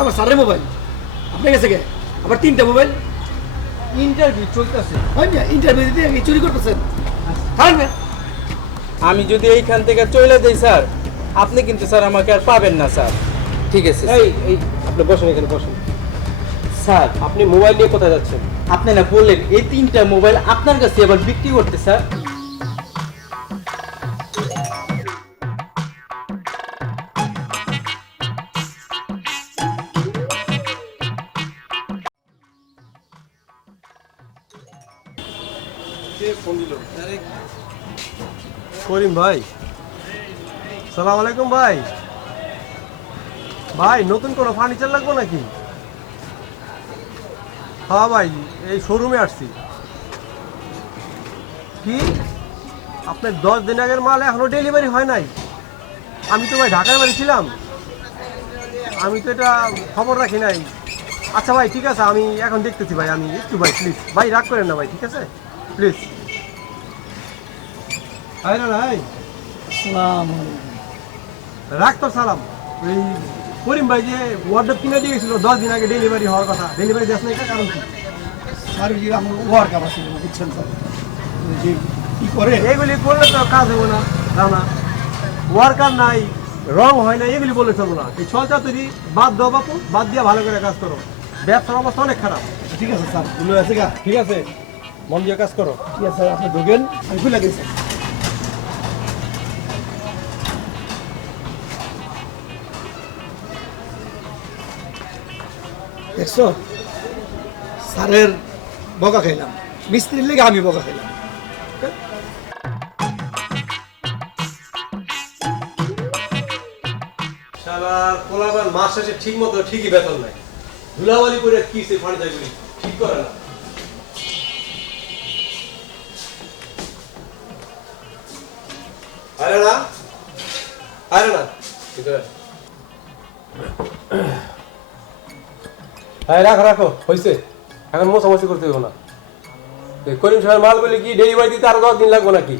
আমার স্যারের মোবাইল আপনার কাছে কে আবার 3টা মোবাইল ইন্টারভিউ চলতেছে। হয় না ইন্টারভিউ দিতে কি চুরি করতেছেন থাকবে আমি যদি এইখান থেকে চলে যাই স্যার, আপনি কিন্তু স্যার আমাকে আর পাবেন না স্যার। ঠিক আছে এই আপনি বসুন, এখানে বসুন। স্যার আপনি মোবাইল নিয়ে কোথায় যাচ্ছেন? আপনি না বললেন এই 3টা মোবাইল আপনার কাছে আবার বিক্রি করতে স্যার। করিম ভাই, সালাম আলাইকুম ভাই। ভাই নতুন কোনো ফার্নিচার লাগবে নাকি? হ্যাঁ ভাই, এই শোরুমে আসছি। কি আপনার 10 দিন আগের মাল এখনো ডেলিভারি হয় নাই? আমি তো ভাই ঢাকার বাড়ি ছিলাম, আমি তো এটা খবর রাখি নাই। আচ্ছা ভাই ঠিক আছে, আমি এখন দেখতেছি ভাই। আমি একটু ভাই প্লিজ ভাই রাগ করেন না ভাই, ঠিক আছে প্লিজ। ভাই না ভাই রাখ তোর সালাম। ওই করিম ভাই যে ওয়ার্ডরোব কিনে দিয়ে গেছিল 10 দিন আগে ডেলিভারি হওয়ার কথা, ডেলিভারি দেশ নাই, কারণ কি? স্যার যে আমার ওয়ার্ক আবার ছিল বুঝছেন স্যার যে কি করে এগুলি করলে তো কাজ হবে না, না ওয়ার্কার নাই, রং হয় না, এগুলি বলে চলবো না। এই ছলটা তৈরি বাদ দাও বাপু, বাদ দিয়ে ভালো করে কাজ করো। ব্যবসার অবস্থা অনেক খারাপ। ঠিক আছে স্যার ভুলে আছে গা ঠিক আছে, মন দিয়ে কাজ করো। ঠিক আছে স্যার আপনি ঢোকেন আমি খুলে গেছি দেখছো স্যারের বকা খাইলাম, মিস্ত্রির লেগে আমি বকা খাইলাম। শালার পোলাপান মাস শেষে ঠিক মতো ঠিকই বেতন নাই, ধুলাবালি করে কি সে ফার্নিচারগুলি ঠিক করে না। আরে না হ্যাঁ রাখো রাখো, হয়েছে, এখন মোছামছি করতে দেবো না। করিম সাহেব মাল বলে কি ডেলিভারি দিতে আরো 10 দিন লাগবে নাকি?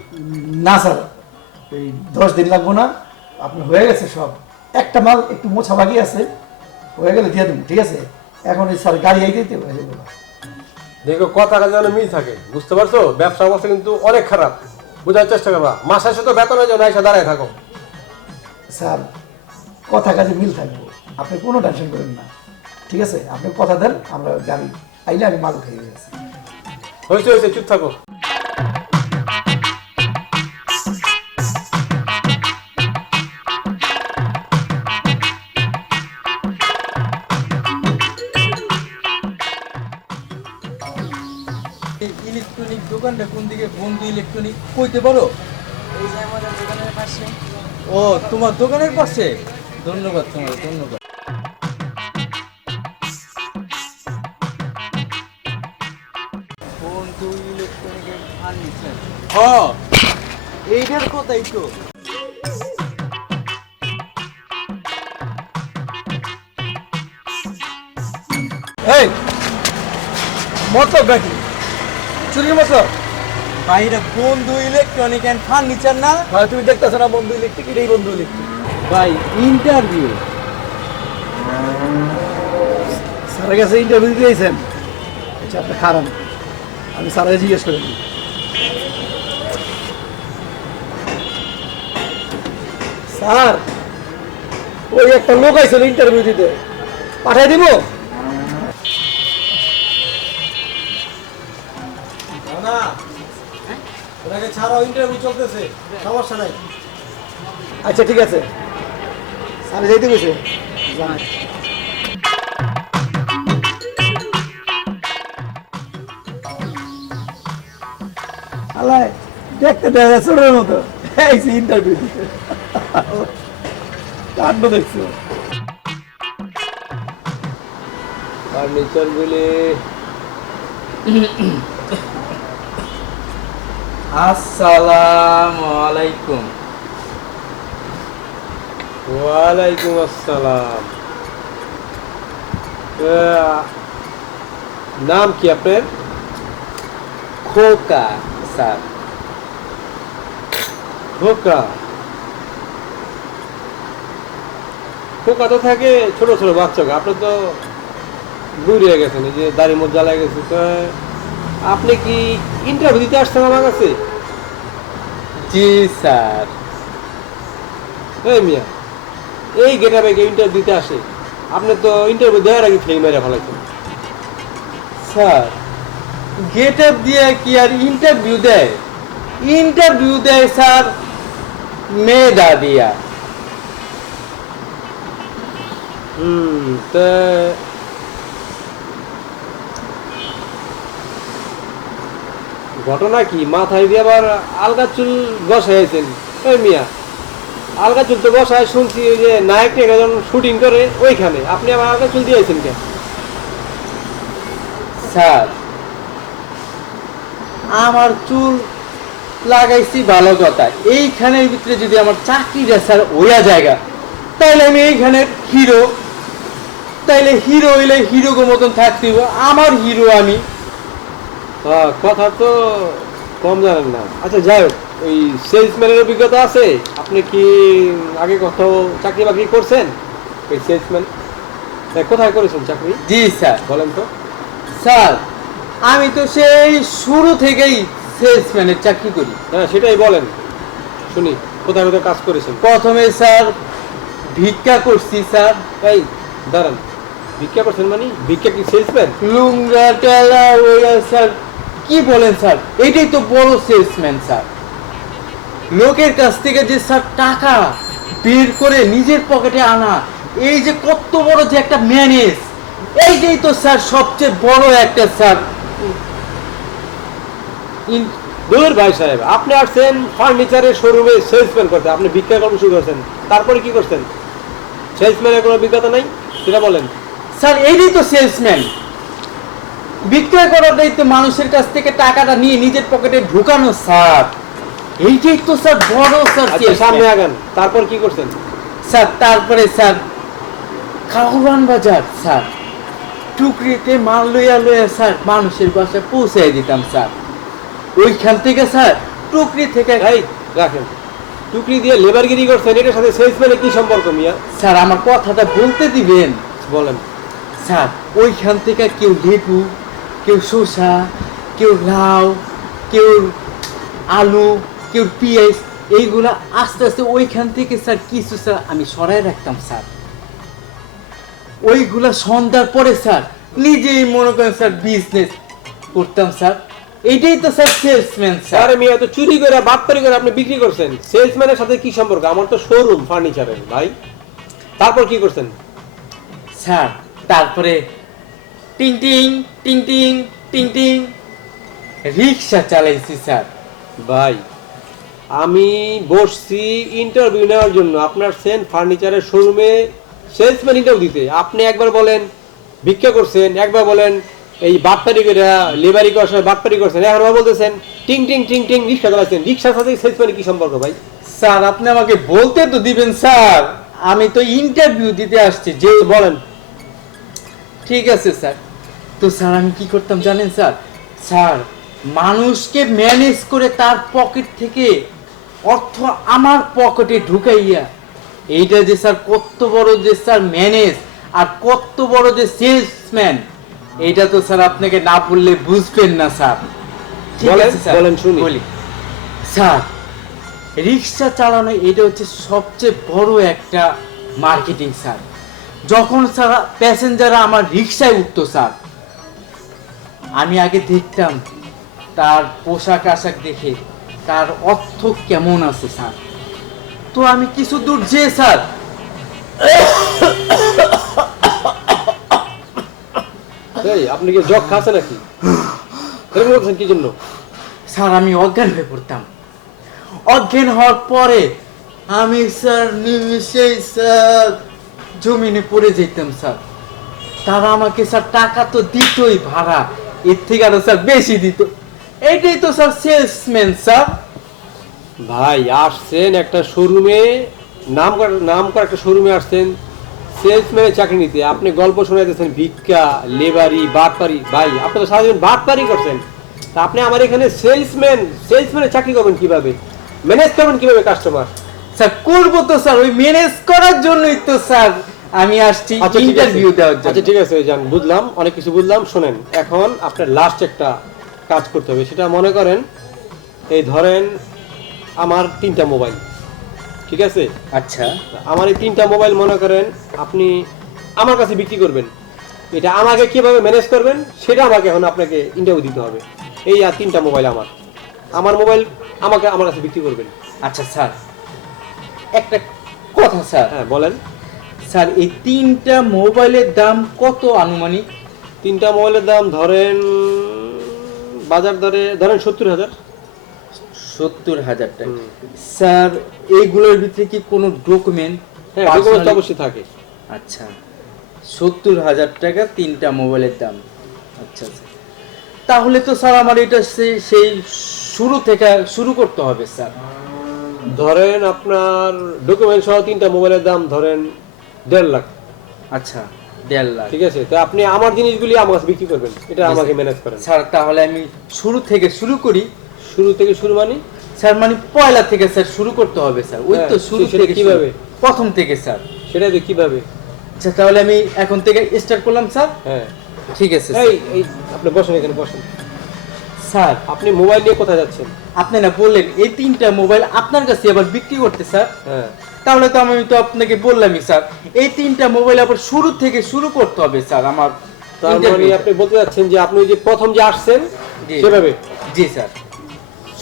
না স্যার এই 10 দিন লাগবো না, আপনার হয়ে গেছে সব। একটা মাল একটু মোছা বাকি আছে, হয়ে গেলে দিয়ে দেবো, ঠিক আছে? এখন এই স্যার গাড়ি আই দিতে হয়ে যাবে। দেখো কথা কাজে যেন মিল থাকে, বুঝতে পারছো? ব্যবসা অবস্থা কিন্তু অনেক খারাপ, বোঝার চেষ্টা করবা। মাস শেষে তো বেতনের জন্য এসে দাঁড়ায় থাকো। স্যার কথা কাজে মিল থাকবো, আপনি কোনো টেনশন করেন না, ঠিক আছে? আপনি কথা দেন, আমরা গাড়ি আইলে আমি মাল খেয়ে গেছি। হয়েছে চুপ থাকো। ইলেকট্রনিক দোকানটা কোন দিকে? বন্ধু ইলেকট্রনিক কইতে পারো? এই যে আমাদের দোকানের পাশে। ও তোমার দোকানের পাশে? ধন্যবাদ তোমার, ধন্যবাদ। বন্ধু ইলেকট্রনিকের ফার্নিচার, হ্যাঁ এইটার কথাই তো। এই মতলব নাকি চুরির মতলব? বাইরে বন্ধু ইলেকট্রনিক এন্ড ফার্নিচার না ভাই তুমি দেখতেছো না বন্ধু ইলেকট্রিক, এটাই বন্ধু ইলেকট্রিক। ভাই? ইন্টারভিউ স্যারের কাছে ইন্টারভিউ দিয়েছেন? আচ্ছা আপনি খারাপ, আমি স্যারের জিজ্ঞেস করে দিই। স্যার ওই একটা লোক আইছিল ইন্টারভিউ দিতে, পাঠাই দিব? না ওনাকে ছাড়াও, ইন্টারভিউ চলতেছে, সমস্যা নাই। আচ্ছা ঠিক আছে, স্যার যাইতে গেছে। আলাই দেখতে দেখা ছোটের মতো ইন্টারভিউ দিতে, কাণ্ড দেখছো? ফার্নিচার বলে আসসালামু আলাইকুম। ওয়ালাইকুম আসসালাম। নাম কি আপনার? খোকা স্যার। ধোকা। পোকা তো থাকে ছোট ছোট বাচ্চা, আপনি তো বুড়ি হয়ে গেছেন, এই যে দাড়ি মোট জ্বালা গেছে। তো আপনি কি ইন্টারভিউ দিতে আসছেন আমার কাছে? জি স্যার। এই মিয়া, এই গেটাবে ইন্টারভিউ দিতে আসে? আপনি তো ইন্টারভিউ দেওয়ার আগে ফেল মেরে ফেলাইছেন। স্যার গেট আপ দিয়ে কি আর ইন্টারভিউ দেয়? ইন্টারভিউ দেয় স্যার মেধা দিয়া। তা ঘটনা কি? মাথায় দিয়ে আবার আলগা চুল বসাইছেন? ওই মিয়া, আলগা চুল তো বসায় শুনছি ওই যে নায়ক যখন শুটিং করে ওইখানে, আপনি আবার আলগা চুল দিয়েছেন কেন? স্যার আমার চুল লাগাইছি ভালো কথা, এইখানের ভিতরে যদি আমার চাকরিটা স্যার ওয়া জায়গা, তাইলে আমি এইখানের হিরো, তাইলে হিরো হইলে হিরো গো মতন থাকতে হইবো। আমার হিরো আমি। কথা তো কম জানেন না। আচ্ছা যাই হোক, ওই সেলসম্যানের অভিজ্ঞতা আছে? আপনি কি আগে কোথাও চাকরি বাকরি করছেন? ওই সেলসম্যান কোথায় করেছেন চাকরি? জি স্যার। বলেন তো। স্যার আমি তো সেই শুরু থেকেই সেলসম্যানের চাকরি করি। হ্যাঁ সেটাই বলেন, শুনি কোথায় কোথায় কাজ করেছেন। প্রথমে স্যার ভিক্ষা করছি স্যার। এই দাঁড়ান, ভিক্ষা করছেন মানে? ভিক্ষা কি সেলসম্যান? লুঙ্গা টেলা ওয়া স্যার, কি বলেন স্যার, এটাই তো বড় সেলসম্যান স্যার। লোকের কাছ থেকে যে স্যার টাকা বের করে নিজের পকেটে আনা, এই যে কত বড় যে একটা ম্যানেজ, এইটাই তো স্যার সবচেয়ে বড় একটা স্যার। দূর ভাই সাহেব, আপনি আসছেন ফার্নিচারের শোরুমে সেলসম্যান করতে, আপনি ভিক্ষা কর্ম শুরু করছেন, তারপরে কি করছেন? সেলসম্যানের কোনো অভিজ্ঞতা নাই সেটা বলেন। স্যার এইটাই তো সেলসম্যান। বিক্রয় করাটাই তো মানুষের কাছ থেকে টাকাটা নিয়ে নিজের পকেটে ঢুকানো স্যার, এইটাই তো স্যার বড় স্যার। আচ্ছা সামনে আগান, তারপর কি করছেন? স্যার তারপরে স্যার কাউরান বাজার স্যার, টুকরিতে মাল লইয়া লইয়া স্যার মানুষের বাসায় পৌঁছাই দিতাম স্যার। ওইখান থেকে স্যার টুকরি থেকে এই রাখেন, টুকরি দিয়ে লেবারগিরি করছেন, এটার সাথে সেলসম্যানের কি সম্পর্ক মিয়া? স্যার আমার কথাটা বলতে দিবেন। বলেন। স্যার ওইখান থেকে কেউ লেবু, কেউ শসা, কেউ লাউ, কেউ আলু, কেউ পেঁয়াজ, এইগুলা আস্তে আস্তে ওইখান থেকে স্যার কিছু স্যার আমি সরাই রাখতাম স্যার। ওইগুলা সন্ধ্যার পরে স্যার নিজেই মনে করেন স্যার বিজনেস করতাম স্যার। এইটাই তো স্যার সেলসম্যান স্যার। আরে মিয়া, তো চুরি করে বাটপারি করে আপনি বিক্রি করছেন, সেলসম্যানের সাথে কি সম্পর্ক? আমার তো শোরুম ফার্নিচারের ভাই। তারপর কি করছেন? স্যার তারপরে টিং টিং টিং টিং টিং টিং রিক্সা চালাইছি স্যার। ভাই আমি বসছি ইন্টারভিউ নেওয়ার জন্য, আপনার সেন ফার্নিচারের শোরুমে সেলসম্যান ইন্টারভিউ দিতে, আপনি একবার বলেন ভিক্ষা করছেন, একবার বলেন এই বাটপারি করে লেবারি করার সময় বাটপারি করছেন, এখন আবার বলতেছেন টিং টিং টিং টিং রিক্সা চালাচ্ছেন। রিক্সার সাথে সেলসম্যানের কি সম্পর্ক ভাই? স্যার আপনি আমাকে বলতে তো দিবেন স্যার, আমি তো ইন্টারভিউ দিতে আসছি যে। বলেন। ঠিক আছে স্যার। তো স্যার আমি কি করতাম জানেন স্যার? স্যার মানুষকে ম্যানেজ করে তার পকেট থেকে অর্থ আমার পকেটে ঢুকাইয়া, এইটা যে স্যার কত বড় যে স্যার ম্যানেজ আর কত বড় যে সেলসম্যান, এইটা তো স্যার আপনাকে না বললে বুঝবেন না স্যার। ঠিক বলেন, আছে স্যার, বলেন শুনি। বলি স্যার, রিক্সা চালানো এটা হচ্ছে সবচেয়ে বড় একটা মার্কেটিং স্যার। যখন স্যার প্যাসেঞ্জাররা আমার রিক্সায় উঠতো স্যার, আমি আগে দেখতাম তার পোশাক আশাক দেখে তার অর্থ কেমন আছে স্যার। তো আমি কিছু দূর যে স্যার এই আপনি কি জগ খাচ্ছেন নাকি? এরকম করছেন কি জন্য? স্যার আমি অজ্ঞান হয়ে পড়তাম। অজ্ঞান হওয়ার পরে আমি স্যার নিমিষেই স্যার জমিনে পড়ে যেতাম স্যার। তারা আমাকে স্যার টাকা তো দিতই ভাড়া, এর থেকে আরো স্যার বেশি দিত। এইটাই তো স্যার সেলসম্যান স্যার। ভাই আসছেন একটা শোরুমে, নাম করা একটা শোরুমে আসছেন সেলসম্যানের চাকরি নিতে, আপনি গল্প শোনাইতেছেন ভিক্ষা, লেবারি, বাটপারি। ভাই আপনি তো সারাদিন বাটপারি করছেন, তা আপনি আমার এখানে সেলসম্যানের চাকরি করবেন কিভাবে? ম্যানেজ করবেন কিভাবে কাস্টমার? স্যার করবো তো স্যার, ওই ম্যানেজ করার জন্যই তো স্যার আমি আসছি আচ্ছা, ঠিক আছে। ইন্টারভিউ দেওয়ার জন্য। আচ্ছা ঠিক আছে জান, বুঝলাম, অনেক কিছু বুঝলাম। শোনেন, এখন আপনার লাস্ট একটা কাজ করতে হবে। সেটা মনে করেন, এই ধরেন আমার 3টা মোবাইল, ঠিক আছে? আচ্ছা আমার এই 3টা মোবাইল মনে করেন আপনি আমার কাছে বিক্রি করবেন। এটা আমাকে কিভাবে ম্যানেজ করবেন সেটা আমাকে এখন আপনাকে ইন্টারভিউ দিতে হবে। এই আর 3টা মোবাইল আমার মোবাইল আমাকে আমার কাছে বিক্রি করবেন। আচ্ছা স্যার, একটা কথা স্যার। হ্যাঁ বলেন। স্যার এই 3টা মোবাইলের দাম কত আনুমানিক? 3টা মোবাইলের দাম ধরেন বাজার দরে ধরেন 70,000। 70,000 টাকা। স্যার এইগুলোর ভিতরে কি কোনো ডকুমেন্ট? হ্যাঁ, ডকুমেন্ট তো অবশ্যই থাকে। আচ্ছা, 70,000 টাকা 3টা মোবাইলের দাম। আচ্ছা আচ্ছা, তাহলে তো স্যার আমার এটা সেই শুরু থেকে শুরু করতে হবে স্যার। ধরেন আপনার ডকুমেন্ট সহ 3টা মোবাইলের দাম ধরেন 1.5 লাখ। আচ্ছা 1.5 লাখ। ঠিক আছে, তো আপনি আমার জিনিসগুলি আমার কাছে বিক্রি করবেন, এটা আমাকে ম্যানেজ করেন। স্যার তাহলে আমি শুরু থেকে শুরু করি। শুরু থেকে শুরু মানে? স্যার মানে পয়লা থেকে স্যার শুরু করতে হবে স্যার। ওই তো হ্যাঁ, শুরু সেটা থেকে কিভাবে? প্রথম থেকে স্যার। সেটা তো কিভাবে? আচ্ছা তাহলে আমি এখন থেকে স্টার্ট করলাম স্যার। হ্যাঁ ঠিক আছে এই এই আপনি বসেন, এখানে বসেন। স্যার। আপনি মোবাইল নিয়ে কোথায় যাচ্ছেন? আপনি না বললেন এই 3টা মোবাইল আপনার কাছে আবার বিক্রি করতে স্যার। হ্যাঁ, তাহলে তো আমি তো আপনাকে বললামই স্যার, এই 3টা মোবাইল আবার শুরু থেকে শুরু করতে হবে স্যার আমার তার মানে interview-টা। আপনি বলতে যাচ্ছেন যে আপনি যে প্রথম যে আসছেন জি। সেভাবে? জি স্যার,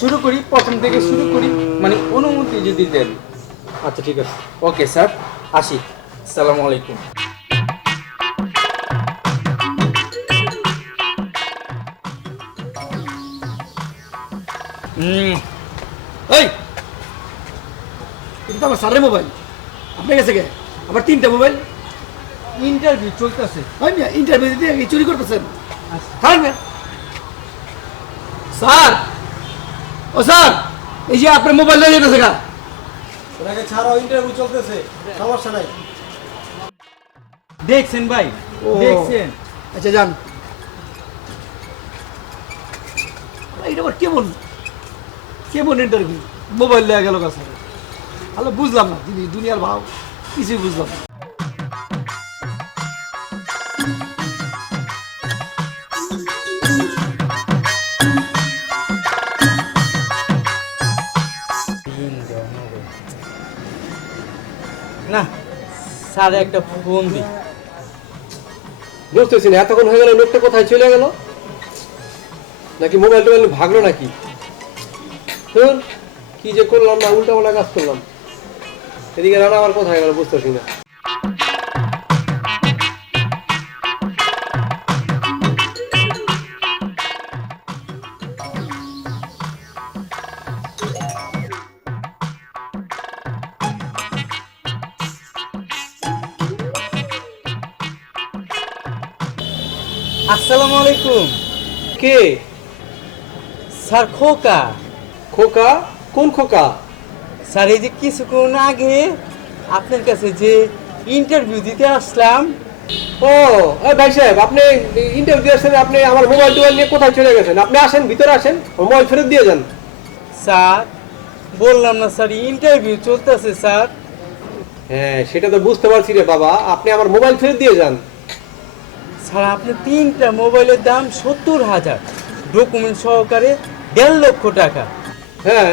শুরু করি প্রথম থেকে শুরু করি, মানে অনুমতি যদি দেন। আচ্ছা ঠিক আছে। ওকে স্যার, আসি। আসসালামু আলাইকুম। এই এটা তো আমার স্যারের মোবাইল, আপনার কাছে কে? আবার 3টা মোবাইল? ইন্টারভিউ চলতেছে। হয় না, ইন্টারভিউ দিতে কি চুরি করতেছেন? খারাপ না স্যার? ও স্যার, এই যে আপনার মোবাইল নিয়ে যেতেছে গা। ওটাকে ছাড়াও, ইন্টারভিউ চলতেছে, সমস্যা নাই। দেখছেন ভাই? ও। দেখছেন? আচ্ছা যান। এটা আবার কেমন কেমন ইন্টারভিউ? মোবাইল লেগে গেল কাছে। তাহলে বুঝলাম না দুনিয়ার ভাব, কিছুই বুঝলাম না। না স্যার একটা ফোন দিই। বুঝতেছি না, এতক্ষণ হয়ে গেল, লোকটা কোথায় চলে গেল? নাকি মোবাইল টোবাইল ভাগলো নাকি? ধুর, কি যে করলাম না, উল্টা পাল্টা কাজ করলাম। এদিকে রানা আবার কোথায় গেল বুঝতেছি না। আসসালামু আলাইকুম। কে? স্যার খোকা। খোকা? কোন খোকা? স্যার এই যে কিছুক্ষণ আগে আপনার কাছে যে ইন্টারভিউ দিতে আসলাম। ও ভাই সাহেব, আপনি ইন্টারভিউ দিয়েছেন, আপনি আমার মোবাইল টোবাইল নিয়ে কোথায় চলে গেছেন? আপনি আসেন, ভিতরে আসেন, মোবাইল ফেরত দিয়ে যান। স্যার বললাম না স্যার ইন্টারভিউ চলতেছে স্যার। হ্যাঁ সেটা তো বুঝতে পারছি রে বাবা, আপনি আমার মোবাইল ফেরত দিয়ে যান। স্যার আপনার 3টা মোবাইলের দাম 70,000, ডকুমেন্ট সহকারে 1.5 লক্ষ টাকা। হ্যাঁ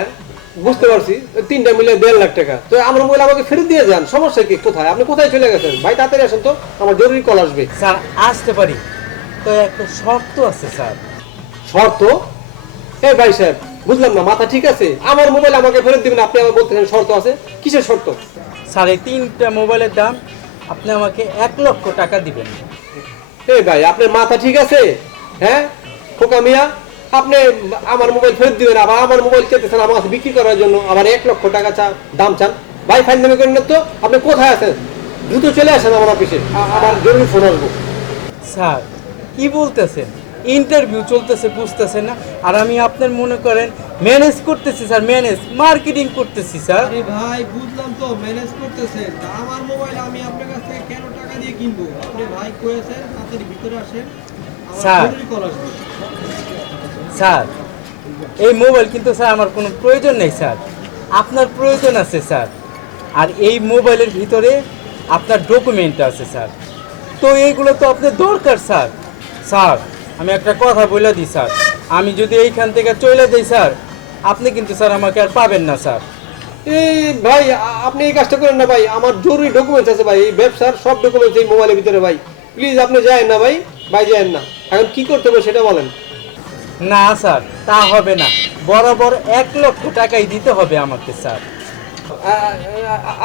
বুঝতে পারছি, 3টা মিলে 1.5 লাখ টাকা। তো আমার মোবাইল আমাকে ফেরত দিয়ে যান, সমস্যা কি? কোথায় আপনি কোথায় চলে গেছেন? ভাই তাড়াতাড়ি আসেন তো, আমার জরুরি কল আসবে। স্যার আসতে পারি, তো একটা শর্ত আছে স্যার। শর্ত? এই ভাই সাহেব, বুঝলাম না, মাথা ঠিক আছে? আমার মোবাইল আমাকে ফেরত দিবেন, আপনি আবার বলতেছেন শর্ত আছে? কিসের শর্ত? স্যার এই 3টা মোবাইলের দাম আপনি আমাকে 1 লক্ষ টাকা দিবেন। এই ভাই আপনার মাথা ঠিক আছে? হ্যাঁ খোকা মিয়া, আপনি আমার মোবাইল ফেরত দিবেন, আবার আমার মোবাইল চেতেছেন আমার কাছে বিক্রি করার জন্য, আবার 1 লক্ষ টাকা দাম চান। ভাই ফাইন দামি করেন না তো, আপনি কোথায় আছেন? দ্রুত চলে আসেন আমার অফিসে, আমার জরুরি ফোন আসবো। স্যার কি বলতেছেন? ইন্টারভিউ চলতেছে বুঝতেছেন না? আর আমি আপনার মনে করেন ম্যানেজ করতেছি স্যার, মার্কেটিং করতেছি স্যার। আরে ভাই বুঝলাম তো ম্যানেজ করতেছেন, তা আমার মোবাইল আমি আপনার কাছ থেকে কেন টাকা দিয়ে কিনবো? আপনি ভাই কয়েছেন, তাড়াতাড়ি ভিতরে আসেন, আমার স্যার। জরুরি কল আসবে। স্যার এই মোবাইল কিন্তু স্যার আমার কোনো প্রয়োজন নেই স্যার, আপনার প্রয়োজন আছে স্যার। আর এই মোবাইলের ভিতরে আপনার ডকুমেন্ট আছে স্যার। তো এইগুলো তো আপনার দরকার স্যার। স্যার আমি একটা কথা বলে দিই স্যার, আমি যদি এইখান থেকে চলে যাই স্যার, আপনি কিন্তু স্যার আমাকে আর পাবেন না স্যার। এই ভাই আপনি এই কাজটা করেন না ভাই, আমার জরুরি ডকুমেন্টস আছে ভাই, এই ব্যবসার সব ডকুমেন্টস এই মোবাইলের ভিতরে ভাই। প্লিজ আপনি যায়েন না ভাই, যায়েন না। এখন কি করতে হবে সেটা বলেন। না স্যার তা হবে না, বরাবর 1 লক্ষ টাকাই দিতে হবে আমাকে স্যার।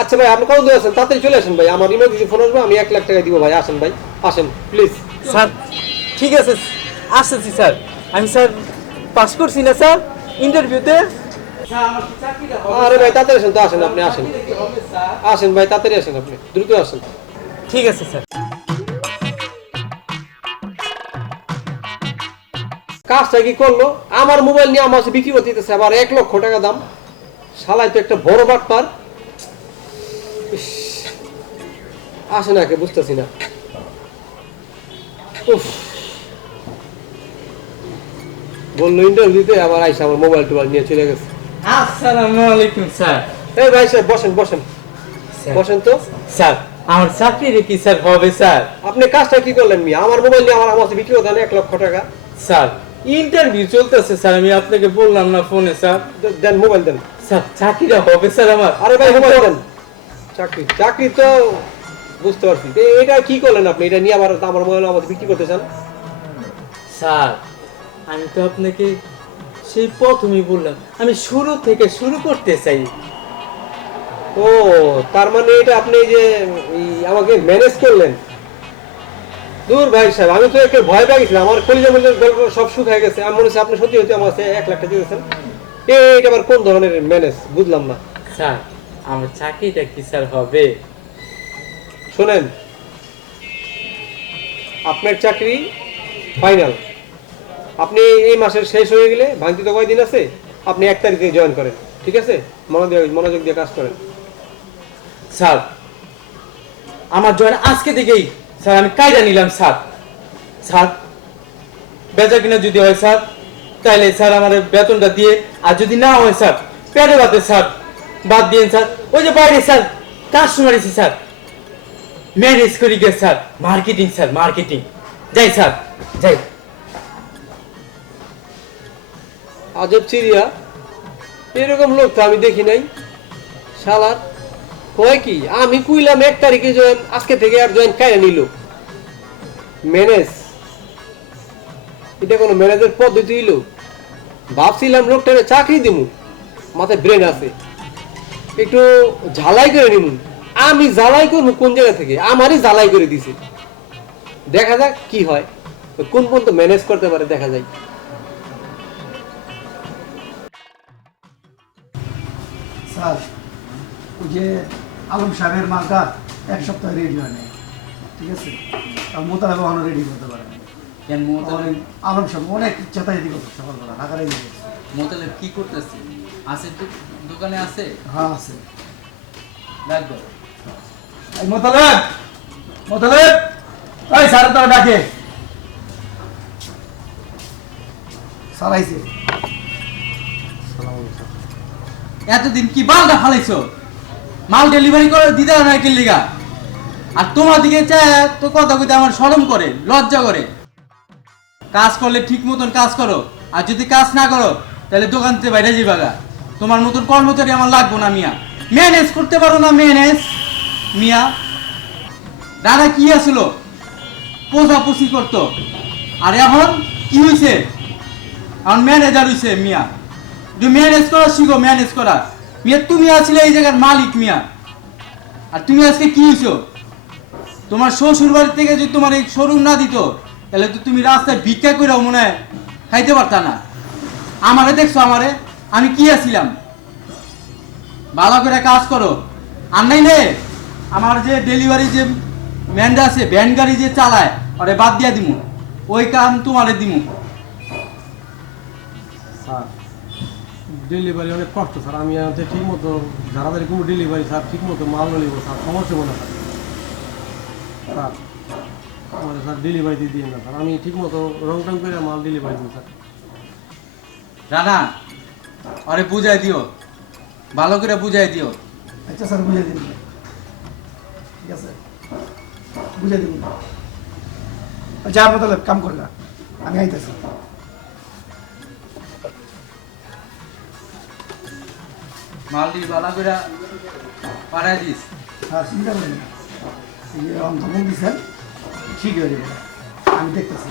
আচ্ছা ভাই, আপনি কত দূর আছেন? তাড়াতাড়ি চলে আসেন ভাই, আমার ইমার্জেন্সি ফোন আসবে, আমি 1 লাখ টাকা দিব ভাই। আসেন ভাই, আসেন প্লিজ। স্যার ঠিক আছে আসতেছি স্যার। আমি স্যার পাস করছি না স্যার ইন্টারভিউতে। আরে ভাই তাড়াতাড়ি আসেন তো, আসেন আপনি, আসেন আসেন ভাই, তাড়াতাড়ি আসেন, আপনি দ্রুত আসেন। ঠিক আছে স্যার। কাজটা কি করলো? আমার মোবাইল নিয়ে আমার কাছে বিক্রি করতে দিতেছে, আবার 1 লক্ষ টাকা দাম। শালাই তো একটা বড় বাটপার। ইস, আসে না কে বুঝতেছি না। উফ, বললো ইন্টারভিউতে, আবার আইসা আমার মোবাইল টোবাইল নিয়ে চলে গেছে। আসসালামু আলাইকুম স্যার। এই ভাই সাহেব বসেন বসেন বসেন তো। স্যার আমার চাকরি কি স্যার হবে স্যার? আপনি কাজটা কি করলেন মিয়া? আমার মোবাইল নিয়ে আমার কাছে বিক্রি করতে 1 লক্ষ টাকা। স্যার ইন্টারভিউ চলতেছে স্যার, আমি আপনাকে বললাম না ফোনে স্যার। দেন মোবাইল দেন। স্যার চাকরিটা হবে স্যার আমার। আরে ভাই মোবাইল দেন। চাকরি চাকরি তো বুঝতে পারছি, এটা কি করলেন আপনি? এটা নিয়ে আবার আমার মোবাইল আমাদের বিক্রি করতে চান? স্যার আমি তো আপনাকে সেই প্রথমেই বললাম আমি শুরু থেকে শুরু করতে চাই। ও তার মানে এটা আপনি যে আমাকে ম্যানেজ করলেন। দূর ভাই সাহেব, আমি তো একে ভয় পেয়ে গেছিলাম, আমার কলিজা মলিজা সব শুকায় গেছে। আমি মনে হচ্ছে আপনি সত্যি হচ্ছে আমার কাছে 1 লাখ টাকা দিয়েছেন। এটা আবার কোন ধরনের ম্যানেজ বুঝলাম না। স্যার আমার চাকরিটা কি স্যার হবে? শোনেন, আপনার চাকরি ফাইনাল। আপনি এই মাসের শেষ হয়ে গেলে, ভাঙতি তো কয়দিন আছে, আপনি 1 তারিখে জয়েন করেন, ঠিক আছে? মনোযোগ দিয়ে কাজ করেন। স্যার আমার জয়েন আজকে থেকেই স্যার, আমি কায়দা নিলাম স্যার। স্যার বেচা কিনা যদি হয় স্যার, তাহলে স্যার আমার বেতনটা দিয়ে, আর যদি না হয় স্যার পেটে ভাতে স্যার বাদ দিন স্যার। ওই যে বাইরে স্যার কাস্টমার এসে স্যার ম্যানেজ করি গে স্যার, মার্কেটিং স্যার মার্কেটিং। যাই স্যার যাই। আজব চিড়িয়া, এরকম লোক তো আমি দেখি নাই। শালার কয় কি, আমি কইলাম 1 তারিখে জয়েন, আজকে থেকে আর জয়েন কাইরা নিল। ম্যানেজ, এটা কোনো ম্যানেজের পদ্ধতি হইল? ভাবছিলাম লোকটারে চাকরি দিমু, মাথায় ব্রেন আছে, একটু ঝালাই করে নিমু। আমি ঝালাই করবো কোন জায়গা থেকে? আমারই ঝালাই করে দিছে। দেখা যাক কি হয়, কোন পর্যন্ত ম্যানেজ করতে পারে দেখা যায়। স্যার ওই যে আলম সাহেবের মালটা 1 সপ্তাহ রেডি হয় নাই, ঠিক আছে? আর মোতালেব এখনো রেডি করতে পারে না। কেন অনেক আলম সাহেব অনেক চেতাইতি করছে সকালবেলা, ঢাকারে গিয়ে মোতালেব কি করতেছে? আছে তো দোকানে আছে, হ্যাঁ আছে। ডাকবো। এই মোতালেব, মোতালেব, এই স্যার তো ডাকে। স্যার আইছে। এতদিন কি বালটা ফালাইছো? মাল ডেলিভারি করে দিতে না কি লিগা? আর তোমার দিকে চায় তো কথা কইতে আমার শরম করে, লজ্জা করে। কাজ করলে ঠিক মতন কাজ করো, আর যদি কাজ না করো তাহলে দোকান থেকে বাইরে যাইবাগা। তোমার মতন কর্মচারী আমার লাগবো না মিয়া। ম্যানেজ করতে পারো না ম্যানেজ মিয়া? দাদা কি আসল পোষাপুষি করতো, আর এখন কি হয়েছে? এখন ম্যানেজার হয়েছে মিয়া। ম্যানেজ করা শিখো, ম্যানেজ করা মিয়া। তুমি আসলে এই জায়গার মালিক মিয়া, আর তুমি আজকে কি হয়েছো? তোমার শ্বশুর বাড়ি থেকে যদি তোমার এই শোরুম না দিত, তাহলে তো তুমি রাস্তায় ভিক্ষা করেও মনে হয় খাইতে পারতা না। আমারে দেখছো, আমারে আমি কি আছিলাম? ভালো করে কাজ করো, আর নাইলে আমার যে ডেলিভারি যে ম্যানটা আছে, ভ্যান গাড়ি যে চালায়, ওরে বাদ দিয়া দিমু, ওই কাম তোমারে দিমু। স্যার ডেলিভারি অনেক কষ্ট স্যার, আমি ঠিক মতো যারা কোনো ডেলিভারি স্যার ঠিক মতো মাল নিব স্যার, সমস্যা মনে হয় স্যার। আমাদের স্যার ডেলিভারি দিয়ে না স্যার, আমি ঠিক মতো রং টং করে মাল ডেলিভারি দিই স্যার। রানা ওরে বুঝাই দিও, ভালো করে বুঝাই দিও। আচ্ছা স্যার বুঝে দিন, ঠিক আছে বুঝে দিন। যা আপনার তাহলে কাম করলা, আমি আইতেছি। মালটি বালা করে পাঠাই দিস। হ্যাঁ চিন্তা করেন না, এই যে ধমক দিচ্ছেন ঠিক হয়ে যাবে, আমি দেখতেছি।